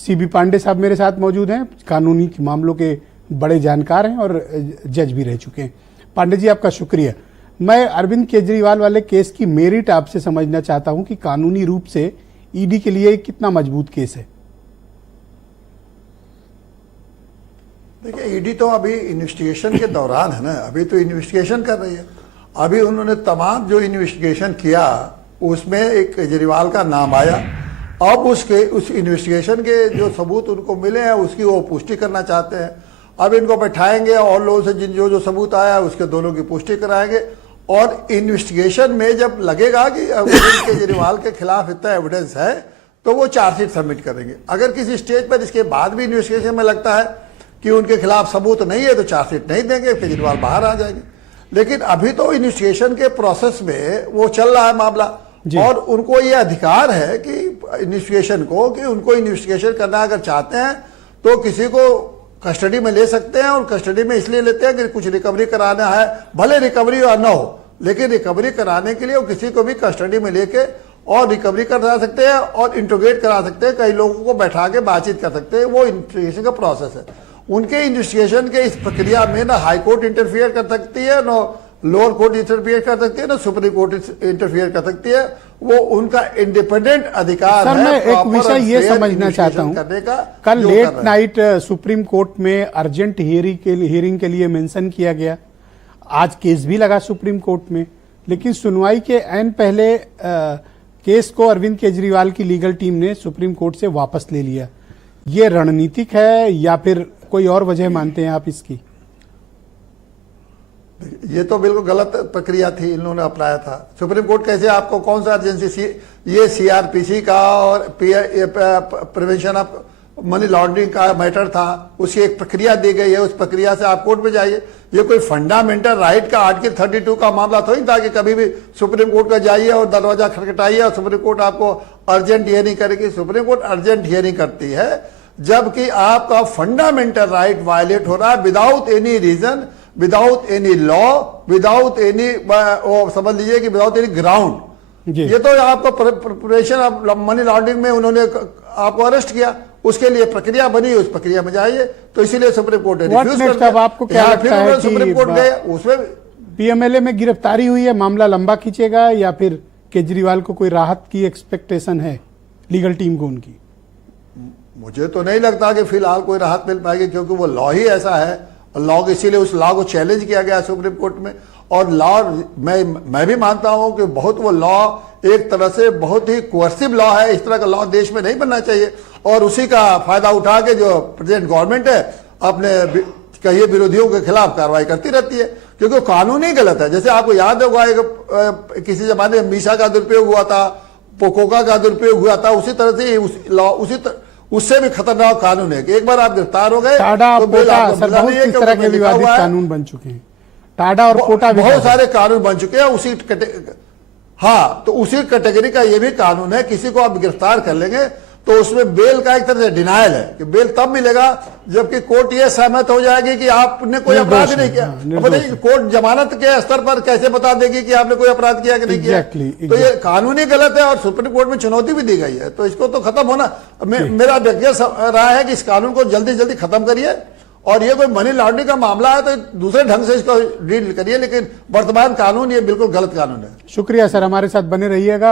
CB Pandey साहब मेरे साथ मौजूद हैं, कानूनी मामलों के बड़े जानकार हैं और जज भी रह चुके हैं। पांडे जी, आपका शुक्रिया। मैं अरविंद केजरीवाल वाले केस की मेरिट आपसे समझना चाहता हूं कि कानूनी रूप से ईडी के लिए कितना मजबूत केस है। देखिए, ईडी तो अभी इन्वेस्टिगेशन के दौरान है ना, अभी तो इन्वेस्टिगेशन कर रही है। अभी उन्होंने तमाम जो इन्वेस्टिगेशन किया उसमें एक केजरीवाल का नाम आया। अब उस इन्वेस्टिगेशन के जो सबूत उनको मिले हैं उसकी वो पुष्टि करना चाहते हैं। अब इनको बैठाएंगे और लोगों से जो सबूत आया है उसके दोनों की पुष्टि कराएंगे और इन्वेस्टिगेशन में जब लगेगा कि अरविंद केजरीवाल के खिलाफ इतना एविडेंस है तो वो चार्जशीट सबमिट करेंगे। अगर किसी स्टेज पर इसके बाद भी इन्वेस्टिगेशन में लगता है कि उनके खिलाफ सबूत नहीं है तो चार्जशीट नहीं देंगे, केजरीवाल बाहर आ जाएंगे। लेकिन अभी तो इन्वेस्टिगेशन के प्रोसेस में वो चल रहा है मामला और उनको ये अधिकार है कि इन्वेस्टिगेशन को, कि उनको इन्वेस्टिगेशन करना अगर चाहते हैं तो किसी को कस्टडी में ले सकते हैं। और कस्टडी में इसलिए लेते हैं कि कुछ रिकवरी कराना है, भले रिकवरी और न हो, लेकिन रिकवरी कराने के लिए वो किसी को भी कस्टडी में लेके और रिकवरी करा सकते हैं और इंट्रोगेट करा सकते हैं, कई लोगों को बैठा के बातचीत कर सकते हैं। वो इन्वेस्टिगेशन का प्रोसेस है। उनके इन्वेस्टिगेशन के इस प्रक्रिया में ना हाई कोर्ट इंटरफियर कर सकती है, ना लोअर कोर्ट इंटरफियर कर सकती है, ना सुप्रीम कोर्ट इंटरफियर कर सकती है। वो उनका इंडिपेंडेंट अधिकार है। सर, मैं एक विषय ये समझना चाहता हूं, कल लेट नाइट सुप्रीम कोर्ट में अर्जेंट हियरिंग के लिए मेंशन किया गया। आज केस भी लगा सुप्रीम कोर्ट में, लेकिन सुनवाई के ऐन पहले केस को अरविंद केजरीवाल की लीगल टीम ने सुप्रीम कोर्ट से वापस ले लिया। ये रणनीतिक है या फिर कोई और वजह मानते हैं आप इसकी? ये तो बिल्कुल गलत प्रक्रिया थी, इन लोगों ने अपनाया था। सुप्रीम कोर्ट कैसे आपको कौन सा एजेंसी, ये सीआरपीसी का और प्रिवेंशन ऑफ मनी लॉन्ड्रिंग का मैटर था, उसकी एक प्रक्रिया दी गई है, उस प्रक्रिया से आप कोर्ट में जाइए। ये कोई फंडामेंटल राइट का आर्टिकल 32 का मामला थोड़ी था कि कभी भी सुप्रीम कोर्ट का जाइए और दरवाजा खटखटाइए और सुप्रीम कोर्ट आपको अर्जेंट हियरिंग करेगी। सुप्रीम कोर्ट अर्जेंट हियरिंग करती है जबकि आपका फंडामेंटल राइट वायलेट हो रहा है without any reason, without any law, without any, समझ लीजिए कि विदाउट एनी ग्राउंड। ये तो आपको प्रिपरेशन ऑफ मनी लॉन्ड्रिंग में उन्होंने आपको अरेस्ट किया, उसके लिए प्रक्रिया बनी, उस प्रक्रिया में जाइए। तो इसीलिए सुप्रीम कोर्ट ने रिफ्यूज कर दिया। आपको क्या लगता है कि सुप्रीम कोर्ट गए, उसमें पीएमएलए में गिरफ्तारी हुई है, मामला लंबा खींचेगा या फिर केजरीवाल को कोई राहत की एक्सपेक्टेशन है लीगल टीम को उनकी? मुझे तो नहीं लगता कि फिलहाल कोई राहत मिल पाएगी, क्योंकि वो लॉ ही ऐसा है। लॉ, इसीलिए उस लॉ को चैलेंज किया गया सुप्रीम कोर्ट में। और लॉ, मैं भी मानता हूं कि बहुत वो लॉ एक तरह से बहुत ही कोर्सिव लॉ है। इस तरह का लॉ देश में नहीं बनना चाहिए और उसी का फायदा उठा के जो प्रेजेंट गवर्नमेंट है अपने कई विरोधियों के खिलाफ कार्रवाई करती रहती है, क्योंकि कानून ही गलत है। जैसे आपको याद होगा किसी जमाने में मीसा का दुरुपयोग हुआ था, पोकोका का दुरुपयोग हुआ था, उसी तरह से उससे भी खतरनाक कानून है कि एक बार आप गिरफ्तार हो गए तो बहुत इस तरह के विवादित कानून बन चुके हैं। टाडा और पोटा बहुत सारे कानून बन चुके हैं उसी हाँ, तो उसी कैटेगरी का ये भी कानून है। किसी को आप गिरफ्तार कर लेंगे तो उसमें बेल का एक तरह से डिनायल है कि बेल तब मिलेगा जबकि कोर्ट ये सहमत हो जाएगी कि आपने कोई अपराध नहीं किया। बताइए, कोर्ट जमानत के स्तर पर कैसे बता देगी कि आपने कोई अपराध किया कि नहीं किया? तो ये कानूनी गलत है और सुप्रीम कोर्ट में चुनौती भी दी गई है। तो इसको तो खत्म होना, मेरा व्यक्तिगत राय है कि इस कानून को जल्दी जल्दी खत्म करिए। और ये कोई मनी लॉन्ड्रिंग का मामला है तो दूसरे ढंग से इसको डील करिए, लेकिन वर्तमान कानून ये बिल्कुल गलत कानून है। शुक्रिया सर, हमारे साथ बने रहिएगा।